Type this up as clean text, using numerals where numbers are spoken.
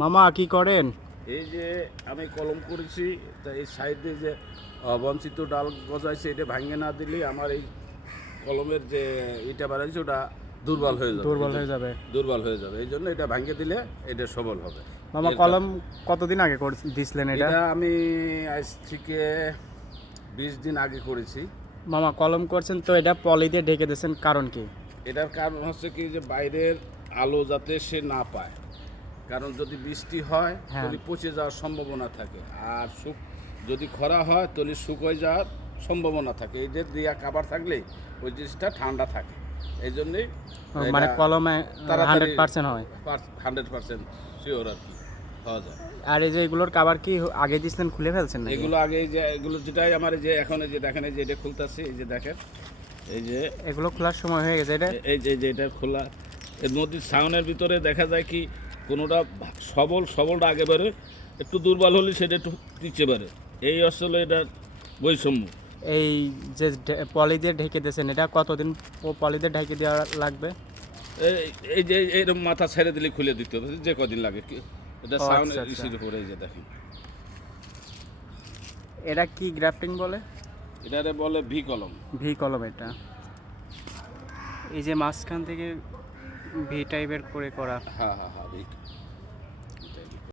মামা কি করেন? এই যে আমি কলম করেছি, তা এই সাইডে যে অবঞ্চিত ডাল গজাইছে এটা ভাঙে না দিলে আমার এই কলমের যে ইটা বাড়াইছে ওটা দুর্বল হয়ে যাবে। দুর্বল হয়ে যাবে। দুর্বল হয়ে যাবে, এই জন্য এটা ভাঙে দিলে এটা সবল হবে। মামা এর কলম কতদিন আগে দিছিলেন এটা? এটা আমি আজ থেকে 20 দিন আগে করেছি। মামা কলম করছেন তো এটা পলি দিয়ে ঢেকে দিয়েছেন, কারণ কি? এটার কারণ হচ্ছে কি যে বাইরের আলো যাতে সে না পায়, কারণ যদি বৃষ্টি হয় হ্যাঁ। তাহলে পচে যাওয়ার সম্ভাবনা থাকে, আর যদি খরা হয় তাহলে শুকিয়ে যাওয়ার সম্ভাবনা থাকে। এই যে দিয়া কাবার থাকলে ওই জিনিসটা ঠান্ডা থাকে, এই জন্যই মানে কলমে তাড়াতাড়ি 100% হয়। 100% শিওর আর কি হওয়া যায়। আর এই যে এগুলোর কাবার কি আগে দিয়েছিলেন, খুলে ফেলছেন নাকি? এগুলো আগে এই যে এগুলো যেটাই আমার এই যে এখন এই যে দেখেন, এই যে এটা খুলতেছি, এই যে দেখেন, এই যে এগুলো খোলার সময় হয়ে গেছে এটা? এই যে এটা খোলা, এর মধ্যে সাউনের ভিতরে দেখা যায় কি কোনোটা সবলটা আগে বাড়ে, একটু দুর্বল হলে সেটা একটু নিচে বাড়ে। এই আসলে এটা বৈষম্য। এই যে পলি দিয়ে ঢেকে দিয়েছেন, এটা কতদিন পলি দিয়ে ঢেকে দেওয়া লাগবে? এই যে এরকম মাথা ছেড়ে দিলে খুলে দিতে হবে, যে কদিন লাগে কি এটা ও, সাউন্ড আচ্ছা, আচ্ছা। ইস্যুর উপরে। এই যে দেখেন, এটা কি গ্রাফটিং বলে? এটারে বলে ভি কলম। ভি কলম এটা। এই যে মাঝখান থেকে ভি টাইপের করে করা। হ্যাঁ হ্যাঁ হ্যাঁ,